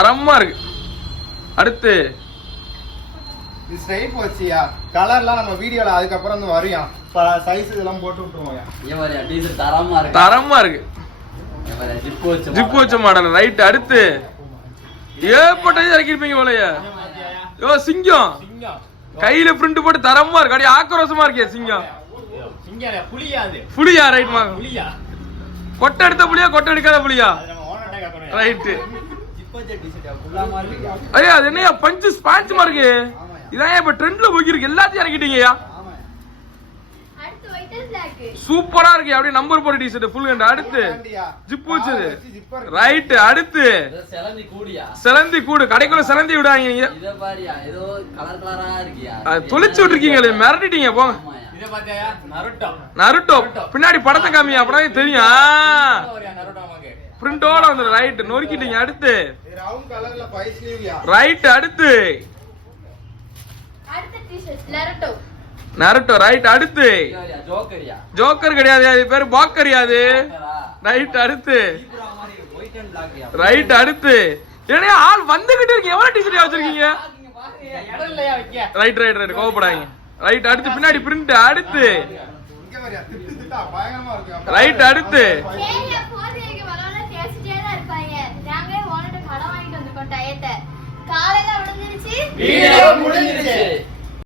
தரமா இருக்கு. அடுத்து இது ஸ்ட்ரைப் வச்சியா கலர்லாம் நம்ம வீடியோல அதுக்கு அப்புறம் வந்து வரியா சைஸ் இதெல்லாம் போட்டு விட்டுருவோம்யா. ஏவரியா டீசல் தரமா இருக்கு. தரமா இருக்கு. ஏவரியா ஜிப் வச்ச மாடல். ரைட். அடுத்து ஏப்பட்டது இறக்கிருப்பீங்க போலயே. யோ சிங்கம் கையில பிரிண்ட் போட்டு தரமா இருக்கு. அப்படியே ஆக்ரோஷமா இருக்கே சிங்கம். புலியா? ரைட் மா. கொட்டை எடுத்த புலியா கொட்டை எடுக்காத புலியா? ரைட். ஐயா அது என்னையா பஞ்சு ஸ்பான்ச் மாதிரி இருக்கு. இதான் இப்ப ட்ரெண்ட்ல போயிருக்கு. எல்லாத்தையும் இறக்கிட்டீங்கயா. சூப்பரா இருக்கு. அப்படியே நம்பர் போட்டு டிஷர்ட் ஃபுல் ஹேண்ட். அடுத்து ஜிப் வச்சது. ரைட். அடுத்து செலந்தி கூடு. கடைக்குள்ள செலந்தி விடாங்க நீங்க. இத பாரியா ஏதோ கலர் கலரா இருக்கியா. தொலைச்சு விட்டுருக்கீங்களே, மிரட்டிட்டீங்க போங்க. இத பாத்தியா நருட்டோ பின்னாடி படத்தை காமியா அப்பதான் தெரியும். பிரிண்டோட வந்து. ரைட். நொறுக்கிட்டீங்க. அடுத்து ரவுண்ட் கலர்ல 5 ஸ்லீவ்யா. ரைட். அடுத்து நருட்டோ. ரைட். அடுத்து ஜோக்கரியா. ஜோக்கர் கிடையாது, அது பேரு பாக்கரியா அது. ரைட். அடுத்து ரைட். அடுத்து ஏன்னா ஆள் வந்துகிட்டு இருக்கு. எவ்வளவு டிஷர்ட் வச்சிருக்கீங்க? ரைட் ரைட் ரைட் கோவப்படாதீங்க. ரைட். அடுத்து பின்னாடி பிரிண்ட். அடுத்து இங்க வரியா திட்டு திட்டா பயங்கரமா இருக்கு. ரைட். அடுத்து காலையில விழுந்துருச்சு. வீடியோ முடிஞ்சிருச்சு.